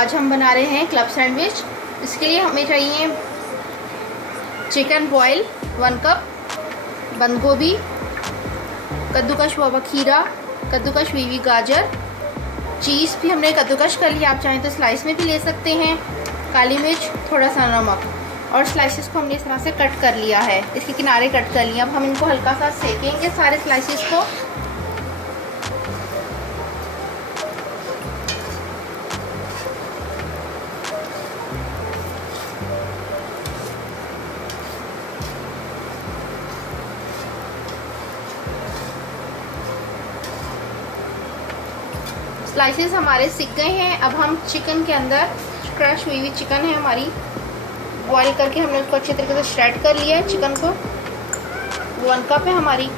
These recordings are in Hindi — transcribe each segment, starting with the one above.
आज हम बना रहे हैं क्लब सैंडविच। इसके लिए हमें चाहिए चिकन बॉयल 1 कप, बंद गोभी, कद्दूकश हुआ खीरा, कद्दूकश हुई गाजर, चीज़ भी हमने कद्दूकश कर लिया, आप चाहें तो स्लाइस में भी ले सकते हैं, काली मिर्च, थोड़ा सा नमक, और स्लाइसेस को हमने इस तरह से कट कर लिया है, इसके किनारे कट कर लिया। अब हम इनको हल्का सा सेकेंगे सारे स्लाइसेस को। स्लाइसेस हमारे सिक गए हैं। अब हम चिकन के अंदर, क्रश हुई हुई चिकन है हमारी, बॉईल करके हमने उसको अच्छी तरीके से श्रेड कर लिया है। चिकन को 1 कप है हमारी।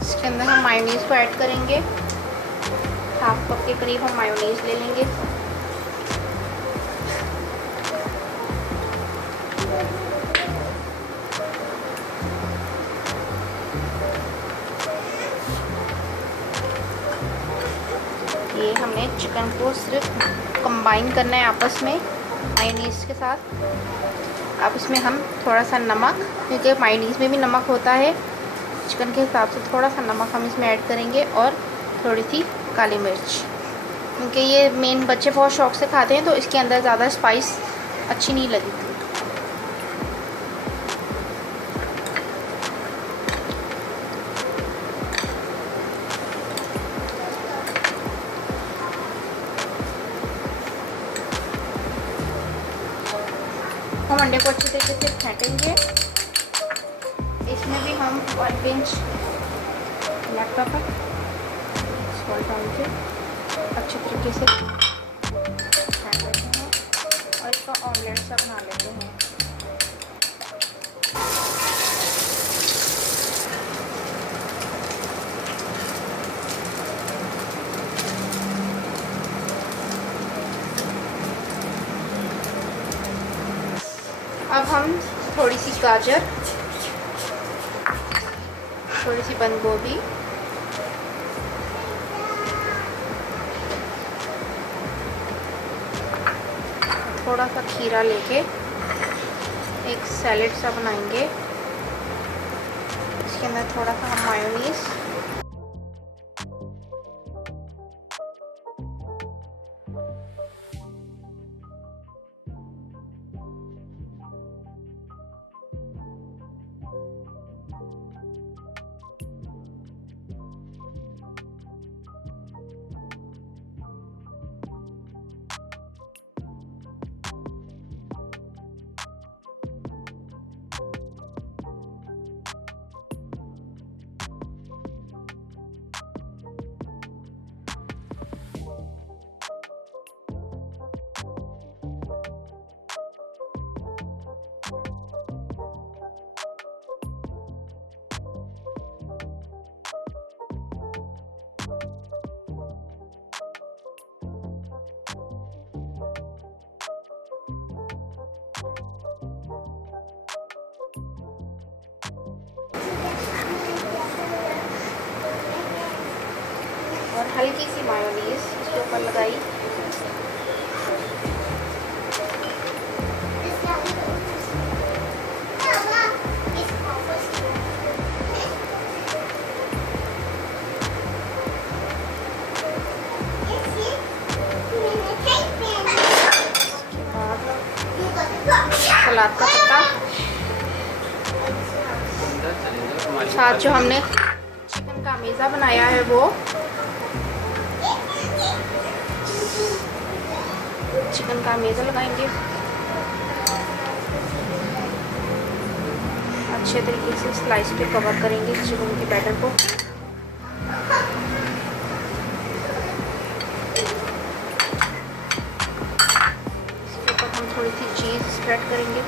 इसके अंदर हम मायोनीज को ऐड करेंगे। 1/2 कप के करीब हम मायोनीज ले लेंगे। ये हमने चिकन को सिर्फ कंबाइन करना है आपस में मायोनीज के साथ। अब इसमें हम थोड़ा सा नमक, क्योंकि मायोनीज में भी नमक होता है, चिकन के हिसाब से थोड़ा सा नमक हम इसमें ऐड करेंगे, और थोड़ी सी काली मिर्च, क्योंकि ये मेन बच्चे बहुत शौक से खाते हैं, तो इसके अंदर ज़्यादा स्पाइस अच्छी नहीं लगती। हम अंडे को अच्छी तरीके से फेंटेंगे। इसमें भी हम 1 पिंच ब्लैक पेपर सॉल्ट डाल के अच्छी तरीके से फेंट लेते हैं, और इसका ऑमलेट सा बना लेते हैं। अब हम थोड़ी सी गाजर, थोड़ी सी बंद गोभी, थोड़ा सा खीरा लेके एक सैलेड सा बनाएंगे। इसके अंदर थोड़ा सा हम मायोनीज, और हल्की सी मायोनीज इसके ऊपर लगाई। सलाद का पत्ता, साथ जो हमने चिकन का मेज़ा बनाया है वो चिकन का मेज़ा लगाएंगे। अच्छे तरीके से स्लाइस पे कवर करेंगे चिकन के बैटर को। इसके ऊपर हम थोड़ी सी चीज़ स्प्रेड करेंगे।